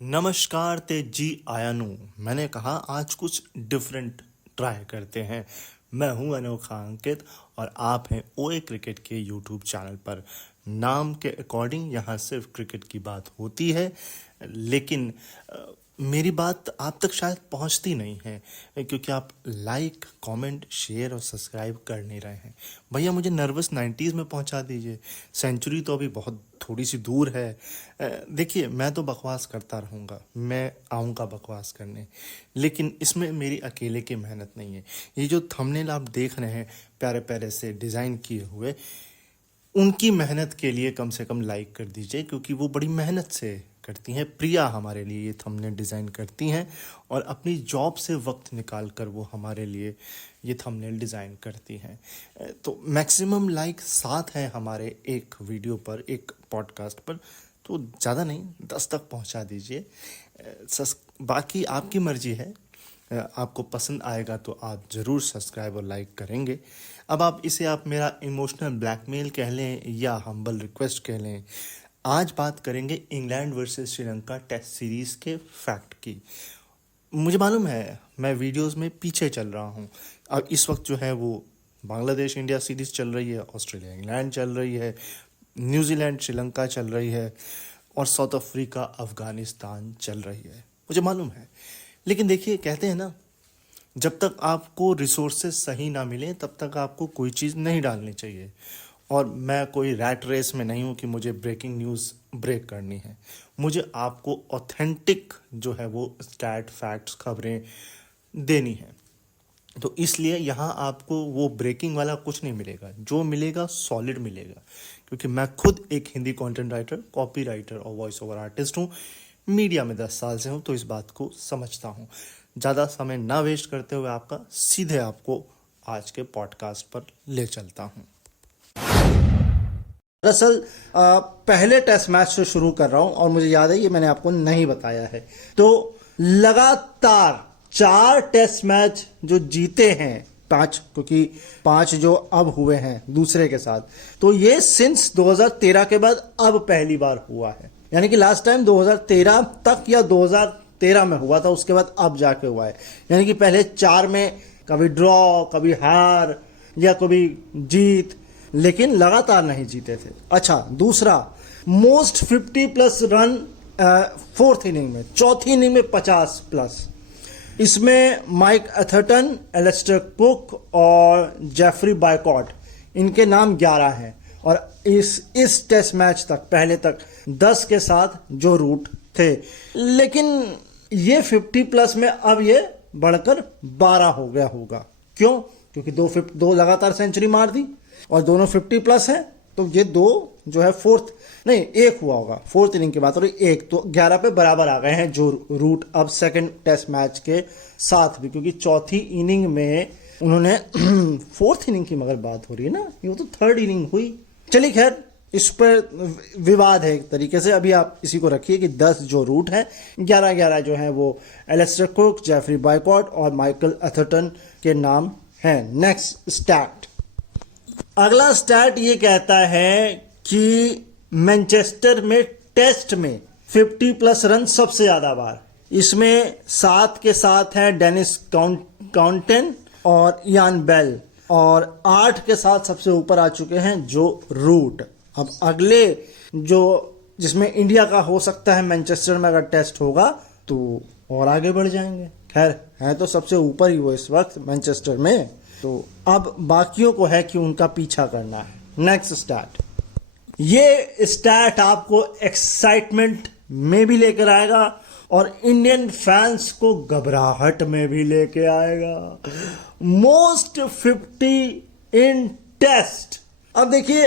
नमस्कार तेजी आयानू। मैंने कहा आज कुछ डिफरेंट ट्राई करते हैं। मैं हूं अनोखा अंकित और आप हैं ओए क्रिकेट के यूट्यूब चैनल पर। नाम के अकॉर्डिंग यहाँ सिर्फ क्रिकेट की बात होती है, लेकिन मेरी बात आप तक शायद पहुंचती नहीं है क्योंकि आप लाइक कमेंट शेयर और सब्सक्राइब कर नहीं रहे हैं। भैया मुझे नर्वस 90s में पहुंचा दीजिए। सेंचुरी तो अभी बहुत थोड़ी सी दूर है। देखिए मैं तो बकवास करता रहूँगा, मैं आऊँगा बकवास करने, लेकिन इसमें मेरी अकेले की मेहनत नहीं है। ये जो थंबनेल आप देख रहे हैं प्यारे प्यारे से डिज़ाइन किए हुए, उनकी मेहनत के लिए कम से कम लाइक कर दीजिए क्योंकि वो बड़ी मेहनत से करती हैं। प्रिया हमारे लिए ये थंबनेल डिज़ाइन करती हैं और अपनी जॉब से वक्त निकाल कर वो हमारे लिए ये थंबनेल डिज़ाइन करती हैं। तो मैक्सिमम लाइक 7 हैं हमारे एक वीडियो पर, एक पॉडकास्ट पर, तो ज़्यादा नहीं 10 तक पहुंचा दीजिए। बाकी आपकी मर्जी है, आपको पसंद आएगा तो आप ज़रूर सब्सक्राइब और लाइक करेंगे। अब आप मेरा इमोशनल ब्लैकमेल कह लें या हम्बल रिक्वेस्ट कह लें। आज बात करेंगे England versus Sri Lanka test series के फैक्ट की। मुझे मालूम है मैं वीडियोस में पीछे चल रहा हूँ। अब इस वक्त जो है वो बांग्लादेश इंडिया सीरीज़ चल रही है, ऑस्ट्रेलिया इंग्लैंड चल रही है, न्यूजीलैंड श्रीलंका चल रही है और साउथ अफ्रीका अफगानिस्तान चल रही है, मुझे मालूम है। लेकिन देखिए कहते हैं ना, जब तक आपको रिसोर्सेज सही ना मिले तब तक आपको कोई चीज़ नहीं डालनी चाहिए। और मैं कोई रैट रेस में नहीं हूँ कि मुझे ब्रेकिंग न्यूज़ ब्रेक करनी है। मुझे आपको ऑथेंटिक जो है वो स्टैट फैक्ट्स खबरें देनी है। तो इसलिए यहाँ आपको वो ब्रेकिंग वाला कुछ नहीं मिलेगा, जो मिलेगा सॉलिड मिलेगा। क्योंकि मैं खुद एक Hindi content writer, copy writer और वॉइस ओवर आर्टिस्ट हूँ। मीडिया में 10 साल से हूँ तो इस बात को समझता हूँ। ज़्यादा समय ना वेस्ट करते हुए आपका सीधे आपको आज के पॉडकास्ट पर ले चलता हूँ। दरअसल पहले टेस्ट मैच से शुरू कर रहा हूं और मुझे याद है ये मैंने आपको नहीं बताया है। तो लगातार 4 टेस्ट मैच जो जीते हैं, 5 क्योंकि 5 जो अब हुए हैं दूसरे के साथ, तो ये सिंस 2013 के बाद अब पहली बार हुआ है। यानी कि लास्ट टाइम 2013 तक या 2013 में हुआ था, उसके बाद अब जाके हुआ है। यानी कि पहले 4 में कभी ड्रॉ, कभी हार या कभी जीत, लेकिन लगातार नहीं जीते थे। अच्छा, दूसरा most 50 plus run fourth inning में, चौथी इनिंग में 50 प्लस। इसमें माइक एथरटन, एलिस्टर कुक और जेफरी बायकॉट, इनके नाम 11 हैं। और इस टेस्ट मैच तक पहले तक 10 के साथ जो रूट थे, लेकिन ये 50 प्लस में अब ये बढ़कर 12 हो गया होगा। क्यों? क्योंकि दो लगातार सेंचुरी मार दी और दोनों 50 प्लस है, तो ये 2 जो है फोर्थ नहीं, 1 हुआ होगा फोर्थ इनिंग की बात हो रही, 1 तो 11 पे बराबर आ गए हैं जो रूट अब सेकंड टेस्ट मैच के साथ भी। क्योंकि चौथी इनिंग में उन्होंने फोर्थ इनिंग की मगर बात हो रही है ना, ये तो थर्ड इनिंग हुई। चलिए खैर, इस पर विवाद है एक तरीके से। अभी आप इसी को रखिए कि 10 जो रूट है, 11 जो है वो एलिस्टर कुक, जेफरी बायकॉट और माइकल एथरटन के नाम हैं। नेक्स्ट स्टैट, अगला स्टैट ये कहता है कि मैनचेस्टर में टेस्ट में 50 प्लस रन सबसे ज्यादा बार, इसमें 7 के साथ हैं डेनिस काउंटेन और इयान बेल, और 8 के साथ सबसे ऊपर आ चुके हैं जो रूट। अब अगले जो जिसमें इंडिया का हो सकता है मैनचेस्टर में अगर टेस्ट होगा तो और आगे बढ़ जाएंगे। खैर है तो सबसे ऊपर ही वो इस वक्त मैनचेस्टर में, तो अब बाकियों को है कि उनका पीछा करना है। नेक्स्ट स्टैट, ये स्टैट आपको एक्साइटमेंट में भी लेकर आएगा और इंडियन फैंस को घबराहट में भी लेके आएगा। मोस्ट 50 इन टेस्ट। अब देखिए,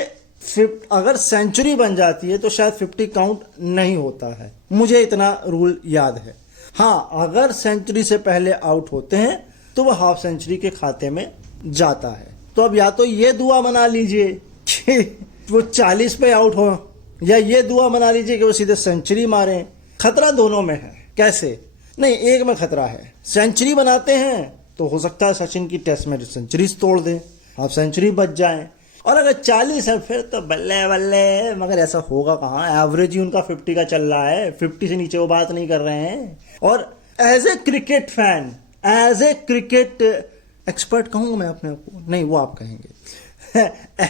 अगर सेंचुरी बन जाती है तो शायद 50 काउंट नहीं होता है, मुझे इतना रूल याद है। हाँ, अगर सेंचुरी से पहले आउट होते हैं तो वह हाफ सेंचुरी के खाते में जाता है। तो अब या तो ये दुआ बना लीजिए कि वो 40 पे आउट हो, या ये दुआ बना लीजिए कि वो सीधे सेंचुरी मारें। खतरा दोनों में है। कैसे? नहीं, एक में खतरा है, सेंचुरी बनाते हैं तो हो सकता है सचिन की टेस्ट में सेंचुरी तोड़ दें, हाफ सेंचुरी बच जाए। और अगर 40 है फिर तो बल्ले बल्ले, मगर ऐसा होगा कहाँ, एवरेज ही उनका 50 का चल रहा है, 50 से नीचे वो बात नहीं कर रहे हैं। और as a cricket fan, as a cricket expert कहूंगा मैं अपने आप को, नहीं वो आप कहेंगे,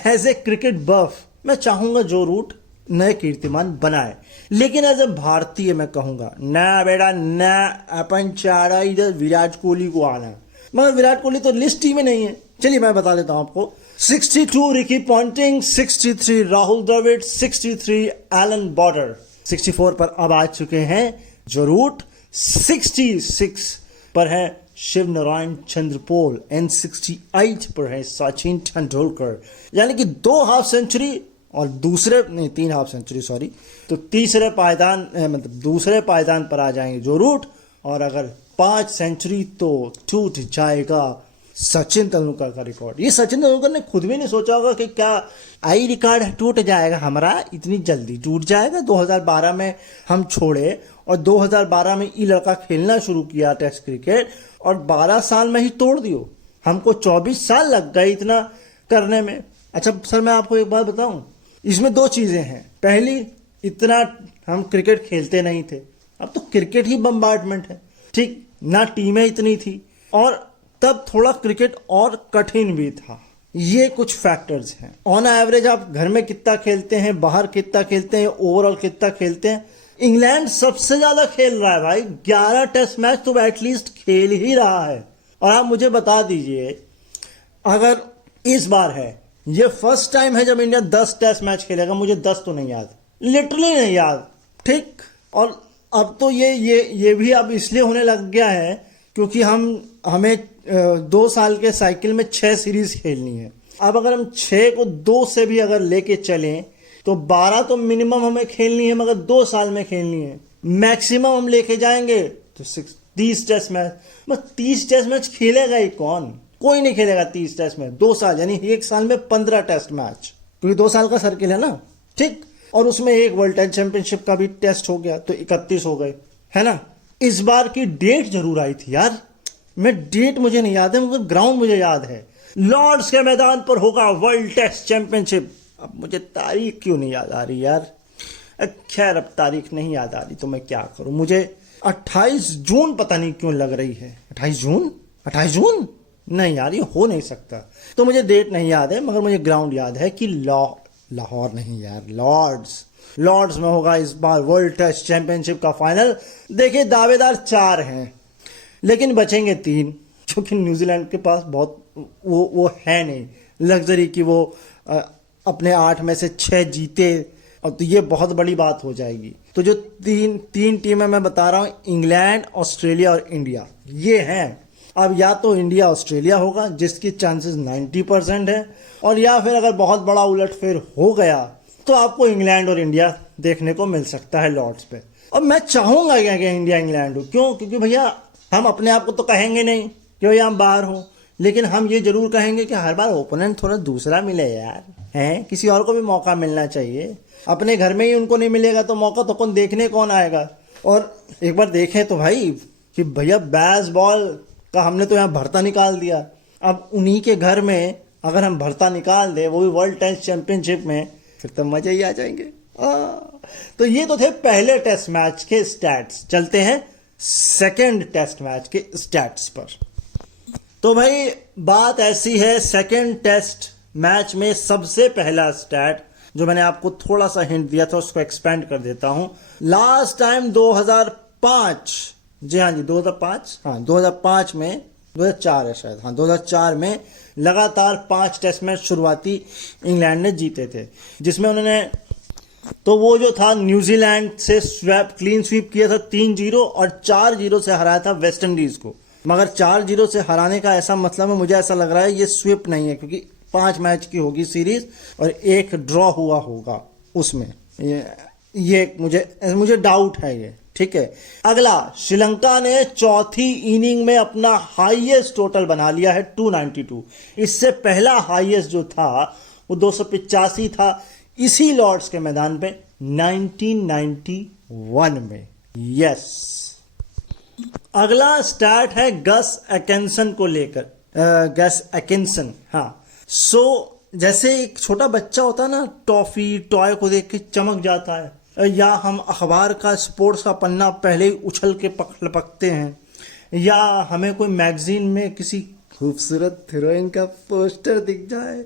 एज ए क्रिकेट बफ मैं चाहूंगा जो रूट नए कीर्तिमान बनाए, लेकिन एज ए भारतीय मैं कहूंगा ना बेटा ना, अपन चाह रहा इधर विराट कोहली को आना, मगर विराट कोहली तो लिस्ट ही में नहीं है। चलिए मैं बता देता हूं आपको, 62 Ricky Ponting, 63 Rahul Dravid, 63 Allan Border, 64 पर अब आ चुके हैं जो रूट, 66 पर है शिव नारायण चंद्रपोल, एंड 68 पर है सचिन तेंदुलकर, यानी कि 2 हाफ सेंचुरी और दूसरे नहीं 3 हाफ सेंचुरी सॉरी, तो तीसरे पायदान मतलब दूसरे पायदान पर आ जाएंगे जो रूट, और अगर 5 सेंचुरी तो टूट जाएगा सचिन तेंदुलकर का रिकॉर्ड। ये सचिन तेंदुलकर ने खुद भी नहीं सोचा होगा कि क्या आई रिकॉर्ड टूट जाएगा हमारा, इतनी जल्दी टूट जाएगा। 2012 में हम छोड़े और 2012 में ये लड़का खेलना शुरू किया टेस्ट क्रिकेट, और 12 साल में ही तोड़ दियो। हमको 24 साल लग गए इतना करने में। अच्छा सर मैं आपको एक बात बताऊं, इसमें 2 चीजें हैं। पहली, इतना हम क्रिकेट खेलते नहीं थे, अब तो क्रिकेट ही बम्बार्डमेंट है, ठीक ना, टीमें इतनी थी, और तब थोड़ा क्रिकेट और कठिन भी था। ये कुछ फैक्टर्स हैं। ऑन एवरेज आप घर में कितना खेलते हैं, बाहर कितना खेलते हैं, ओवरऑल कितना खेलते हैं। इंग्लैंड सबसे ज्यादा खेल रहा है भाई, 11 टेस्ट मैच तो एटलीस्ट खेल ही रहा है। और आप मुझे बता दीजिए, अगर इस बार है, ये फर्स्ट टाइम है जब इंडिया 10 टेस्ट मैच खेलेगा, मुझे 10 तो नहीं याद, लिटरली नहीं याद, ठीक। और अब तो ये भी अब इसलिए होने लग गया है क्योंकि हमें 2 साल के साइकिल में 6 सीरीज खेलनी है। अब अगर हम 6 को 2 से भी अगर लेके चलें तो 12 तो मिनिमम हमें खेलनी है, मगर 2 साल में खेलनी है। मैक्सिमम हम लेके जाएंगे तो 30 टेस्ट मैच, बस 30 टेस्ट मैच खेलेगा ही कौन, कोई नहीं खेलेगा 30 टेस्ट मैच 2 साल, यानी 1 साल में 15 टेस्ट मैच, क्योंकि 2 साल का सर्किल है ना, ठीक। और उसमें एक वर्ल्ड टेस्ट चैंपियनशिप का भी टेस्ट हो गया तो 31 हो गए, है ना। इस बार की डेट जरूर आई थी यार, मैं डेट मुझे नहीं याद है मगर ग्राउंड मुझे याद है, लॉर्ड्स के मैदान पर होगा वर्ल्ड टेस्ट चैंपियनशिप। अब मुझे तारीख क्यों नहीं याद आ रही यार, खैर अब तारीख नहीं याद आ रही तो मैं क्या करूं। मुझे 28 जून पता नहीं क्यों लग रही है, 28 जून नहीं यार, ये हो नहीं सकता। तो मुझे डेट नहीं याद है मगर मुझे ग्राउंड याद है कि लाहौर नहीं यार, लॉर्ड्स में होगा इस बार वर्ल्ड टेस्ट चैंपियनशिप का फाइनल। देखिए दावेदार 4 हैं लेकिन बचेंगे 3, क्योंकि न्यूजीलैंड के पास बहुत वो है नहीं लग्जरी कि वो अपने 8 में से 6 जीते, और तो ये बहुत बड़ी बात हो जाएगी। तो जो तीन टीमें मैं बता रहा हूँ, इंग्लैंड, ऑस्ट्रेलिया और इंडिया, ये हैं। अब या तो इंडिया ऑस्ट्रेलिया होगा जिसकी चांसेस 90% है, और या फिर अगर बहुत बड़ा उलटफेर हो गया तो आपको इंग्लैंड और इंडिया देखने को मिल सकता है लॉर्ड्स पे। और मैं चाहूंगा क्या कि इंडिया इंग्लैंड हो, क्यों, क्योंकि भैया हम अपने आप को तो कहेंगे नहीं कि भैया हम बाहर हो, लेकिन हम ये जरूर कहेंगे कि हर बार ओपोनेंट थोड़ा दूसरा मिले यार, हैं, किसी और को भी मौका मिलना चाहिए। अपने घर में ही उनको नहीं मिलेगा तो मौका तो कौन देखने कौन आएगा। और एक बार देखें तो भाई कि भैया बेसबॉल का हमने तो यहाँ भरता निकाल दिया, अब उन्हीं के घर में अगर हम भरता निकाल दे, वो भी वर्ल्ड टेस्ट चैंपियनशिप में, फिर तो मजे ही आ जाएंगे। तो ये तो थे पहले टेस्ट मैच के स्टैट्स। चलते हैं सेकंड टेस्ट मैच के स्टैट्स पर। तो भाई बात ऐसी है, सेकंड टेस्ट मैच में सबसे पहला स्टैट जो मैंने आपको थोड़ा सा हिंट दिया था उसको एक्सपेंड कर देता हूं। लास्ट टाइम 2005, जी हाँ जी 2005, हाँ 2005 में, 2004 है शायद, हाँ 2004 में लगातार 5 टेस्ट मैच शुरुआती इंग्लैंड ने जीते थे, जिसमें उन्होंने तो वो जो था न्यूजीलैंड से क्लीन स्वीप किया था 3-0 और 4-0 से हराया था वेस्ट इंडीज को। मगर 4-0 से हराने का ऐसा मतलब है, मुझे ऐसा लग रहा है ये स्वीप नहीं है, क्योंकि 5 मैच की होगी सीरीज और 1 ड्रॉ हुआ होगा उसमें, ये मुझे डाउट है ये, ठीक है। अगला, श्रीलंका ने चौथी इनिंग में अपना हाईएस्ट टोटल बना लिया है 292। इससे पहला हाईएस्ट जो था वो 285 था इसी लॉर्ड्स के मैदान पे 1991 में। यस, अगला स्टार्ट है गस एकिंसन को लेकर, गस एकिंसन, हाँ। सो जैसे एक छोटा बच्चा होता है ना, टॉफी टॉय को देख के चमक जाता है, या हम अखबार का स्पोर्ट्स का पन्ना पहले ही उछल के लपकते हैं, या हमें कोई मैगजीन में किसी खूबसूरत हीरोइन का पोस्टर दिख जाए,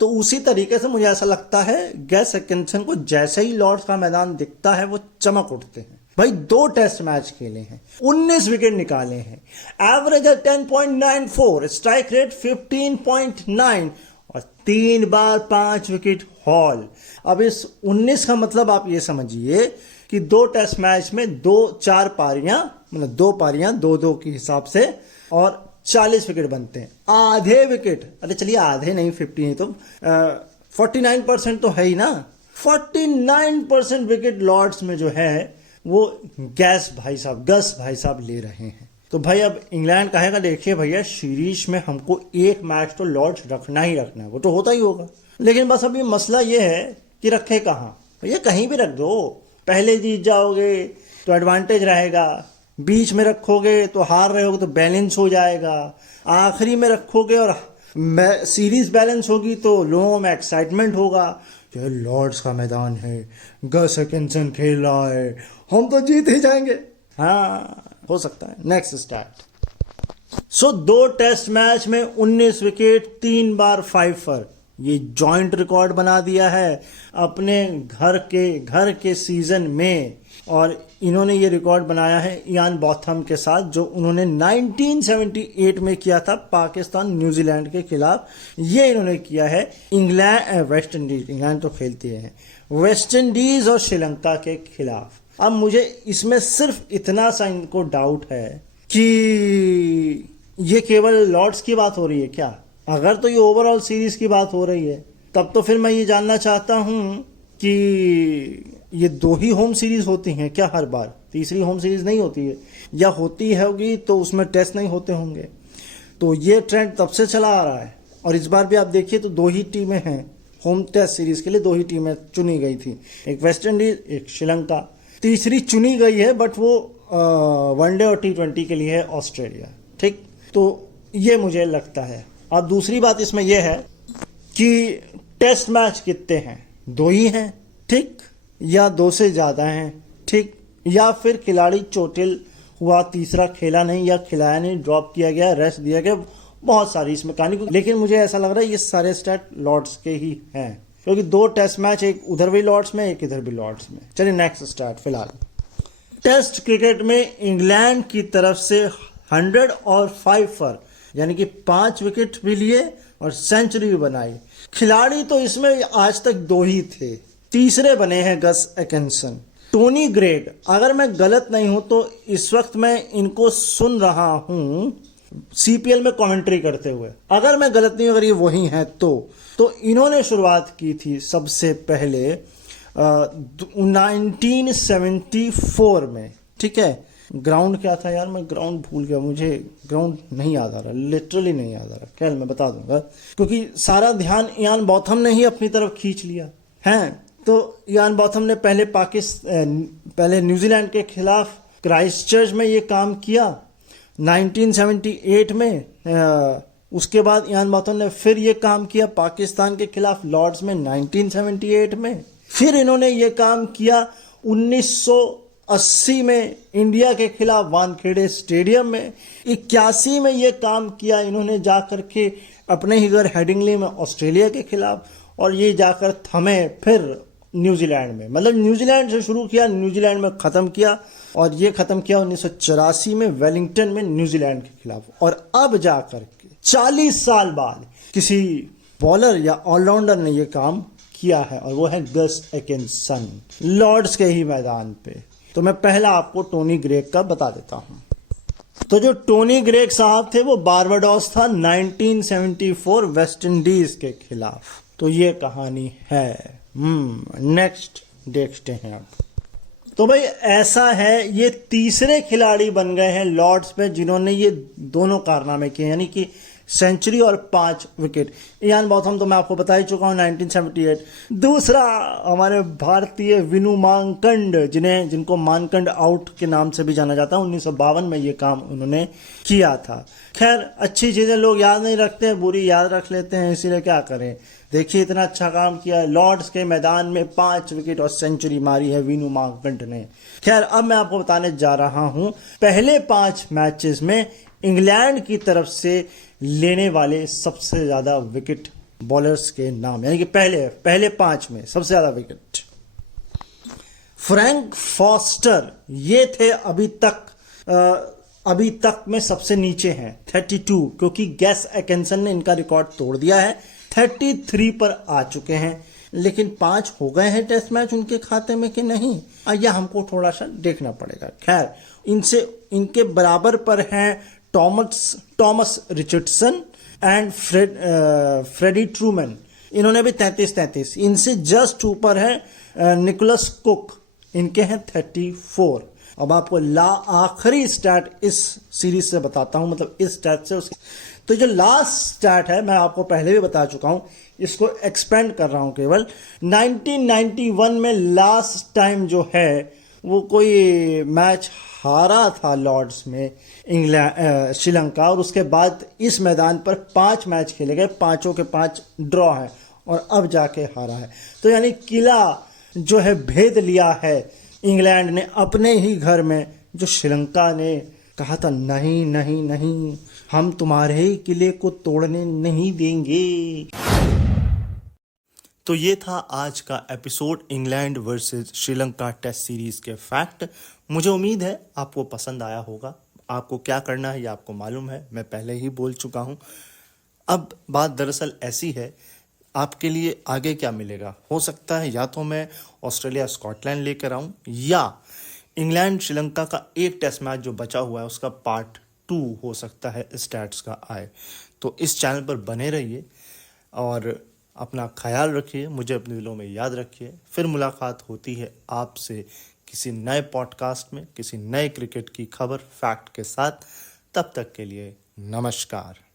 तो उसी तरीके से मुझे ऐसा लगता है गैस एकिंसन को जैसे ही लॉर्ड्स का मैदान दिखता है वो चमक उठते हैं। भाई 2 टेस्ट मैच खेले हैं, 19 विकेट निकाले हैं, एवरेज है 10.94, स्ट्राइक रेट 15.9 और 3 बार 5 विकेट हॉल। अब इस 19 का मतलब आप ये समझिए कि 2 टेस्ट मैच में 4 पारियां, मतलब 2 पारियां 2-2 के हिसाब से, और 40 विकेट बनते हैं। आधे विकेट, अरे चलिए आधे नहीं, 50 नहीं तो 49% तो है ही ना। 49% विकेट लॉर्ड्स में जो है वो गस भाई साहब ले रहे हैं। तो भाई अब इंग्लैंड कहेगा देखिए भैया सीरीज में हमको एक मैच तो लॉर्ड्स रखना ही रखना है, वो तो होता ही होगा, लेकिन बस अभी मसला ये है कि रखे कहाँ। भैया कहीं भी रख दो, पहले जीत जाओगे तो एडवांटेज रहेगा, बीच में रखोगे तो हार रहे होगे तो बैलेंस हो जाएगा, आखिरी में रखोगे और सीरीज बैलेंस होगी तो लोगों में एक्साइटमेंट होगा, ये लॉर्ड्स का मैदान है, गस एकिंसन खेल रहा है, हम तो जीत ही जाएंगे। हाँ हो सकता है। Next start. So 2 test match में 19 विकेट, 3 बार 5 पर, ये जॉइंट रिकॉर्ड बना दिया है अपने घर के सीजन में, और इन्होंने ये रिकॉर्ड बनाया है इयान बॉथम के साथ, जो उन्होंने 1978 में किया था पाकिस्तान न्यूजीलैंड के खिलाफ। ये इन्होंने किया है वेस्ट इंडीज, इंग्लैंड तो खेलती है, वेस्ट इंडीज और श्रीलंका के खिलाफ। अब मुझे इसमें सिर्फ इतना सा इनको डाउट है कि ये केवल लॉर्ड्स की बात हो रही है क्या? अगर तो ये ओवरऑल सीरीज की बात हो रही है तब तो फिर मैं ये जानना चाहता हूं कि ये 2 ही होम सीरीज होती हैं क्या हर बार? तीसरी होम सीरीज नहीं होती है, या होती होगी तो उसमें टेस्ट नहीं होते होंगे। तो ये ट्रेंड तब से चला आ रहा है, और इस बार भी आप देखिए तो 2 ही टीमें हैं होम टेस्ट सीरीज के लिए, 2 ही टीमें चुनी गई थी, एक वेस्ट इंडीज एक श्रीलंका, तीसरी चुनी गई है बट वो वनडे और T20 के लिए है ऑस्ट्रेलिया। ठीक, तो ये मुझे लगता है। अब दूसरी बात इसमें यह है कि टेस्ट मैच कितने हैं? 2 ही हैं, ठीक, या 2 से ज्यादा हैं, ठीक, या फिर खिलाड़ी चोटिल हुआ, तीसरा खेला नहीं या खिलाया नहीं, ड्रॉप किया गया, रेस्ट दिया गया, बहुत सारी इसमें कहानी। लेकिन मुझे ऐसा लग रहा है ये सारे स्टैट लॉर्ड्स के ही हैं, क्योंकि 2 टेस्ट मैच, एक उधर भी लॉर्ड्स में एक इधर भी लॉर्ड्स में। चलिए नेक्स्ट स्टार्ट। फिलहाल टेस्ट क्रिकेट में इंग्लैंड की तरफ से 100 और 5 पर, यानी कि 5 विकेट भी लिए और सेंचुरी भी बनाई। खिलाड़ी तो इसमें आज तक 2 ही थे, तीसरे बने हैं गस एकिंसन। टोनी ग्रेग, अगर मैं गलत नहीं हूं तो इस वक्त मैं इनको सुन रहा हूं CPL में कमेंट्री करते हुए, अगर मैं गलत नहीं, अगर ये वही हैं तो इन्होंने शुरुआत की थी सबसे पहले 1974 में। ठीक है, ग्राउंड क्या था यार, मैं ग्राउंड भूल गया, मुझे ग्राउंड नहीं याद आ रहा, लिटरली नहीं याद आ रहा। खैर मैं बता दूंगा, क्योंकि सारा ध्यान इयान बॉथम ने ही अपनी तरफ खींच लिया है। तो इयान बॉथम ने पहले न्यूजीलैंड के खिलाफ क्राइस्टचर्च में ये काम किया 1978 में, उसके बाद इयान बॉथम ने फिर ये काम किया पाकिस्तान के खिलाफ लॉर्ड्स में 1978 में, फिर इन्होंने ये काम किया 1980 में इंडिया के खिलाफ वानखेड़े स्टेडियम में, 81 में ये काम किया इन्होंने जाकर के अपने ही घर हेडिंगली में ऑस्ट्रेलिया के खिलाफ, और ये जाकर थमे फिर न्यूजीलैंड में, मतलब न्यूजीलैंड से शुरू किया, न्यूजीलैंड में ख़त्म किया, और ये ख़त्म किया 1984 में वेलिंगटन में न्यूजीलैंड के खिलाफ। और अब जाकर के 40 साल बाद किसी बॉलर या ऑलराउंडर ने ये काम किया है, और वो है गस एकिंसन, लॉर्ड्स के ही मैदान पे। तो मैं पहला आपको टोनी ग्रेग का बता देता हूं। तो जो टोनी ग्रेग साहब थे वो बारबाडोस था 1974 वेस्ट इंडीज के खिलाफ। तो ये कहानी है। नेक्स्ट देखते हैं अब। तो भाई ऐसा है, ये तीसरे खिलाड़ी बन गए हैं लॉर्ड्स पे जिन्होंने ये दोनों कारनामे किए, यानी कि सेंचुरी और 5 विकेट। इयान बॉथम तो मैं आपको बता ही चुका हूं 1978। दूसरा हमारे भारतीय विनु मांकंड, जिनको मानकंड आउट के नाम से भी जाना जाता है, 1952 में ये काम उन्होंने किया था। खैर अच्छी चीजें लोग याद नहीं रखते हैं, बुरी याद रख लेते हैं, इसीलिए क्या करें, देखिए इतना अच्छा काम किया। लॉर्ड्स के मैदान में 5 विकेट और सेंचुरी मारी है वीनू मार्कंट ने। खैर अब मैं आपको बताने जा रहा हूं पहले 5 मैचेस में इंग्लैंड की तरफ से लेने वाले सबसे ज्यादा विकेट बॉलर्स के नाम, यानी कि पहले 5 में सबसे ज्यादा विकेट। फ्रैंक फॉस्टर ये थे अभी तक में सबसे नीचे हैं 32, क्योंकि गैस एकेंसन ने इनका रिकॉर्ड तोड़ दिया है, 33 पर आ चुके हैं। लेकिन 5 हो गए हैं टेस्ट मैच उनके खाते में कि नहीं, यह हमको थोड़ा सा देखना पड़ेगा। खैर इनके बराबर पर हैं Thomas Richardson and Freddie Trueman, इन्होंने भी 33। इनसे जस्ट ऊपर है निकोलस कुक, इनके हैं 34। अब आपको आखिरी स्टैट इस सीरीज से बताता हूं, मतलब इस स्टैट से तो जो लास्ट स्टैट है मैं आपको पहले भी बता चुका हूं, इसको एक्सपेंड कर रहा हूं केवल। 1991 में लास्ट टाइम जो है वो कोई मैच हारा था लॉर्ड्स में श्रीलंका, और उसके बाद इस मैदान पर 5 मैच खेले गए, 5 के 5 ड्रॉ है और अब जाके हारा है। तो यानी किला जो है भेद लिया है इंग्लैंड ने अपने ही घर में, जो श्रीलंका ने कहा था नहीं नहीं नहीं हम तुम्हारे ही किले को तोड़ने नहीं देंगे। तो ये था आज का episode England versus Sri Lanka test series के फैक्ट। मुझे उम्मीद है आपको पसंद आया होगा। आपको क्या करना है ये आपको मालूम है, मैं पहले ही बोल चुका हूं। अब बात दरअसल ऐसी है, आपके लिए आगे क्या मिलेगा। हो सकता है या तो मैं ऑस्ट्रेलिया स्कॉटलैंड लेकर आऊं, या इंग्लैंड श्रीलंका का एक टेस्ट मैच जो बचा हुआ है उसका पार्ट 2 हो सकता है स्टैट्स का आए। तो इस चैनल पर बने रहिए और अपना ख्याल रखिए, मुझे अपने दिलों में याद रखिए। फिर मुलाकात होती है आपसे किसी नए पॉडकास्ट में, किसी नए क्रिकेट की खबर फैक्ट के साथ। तब तक के लिए नमस्कार।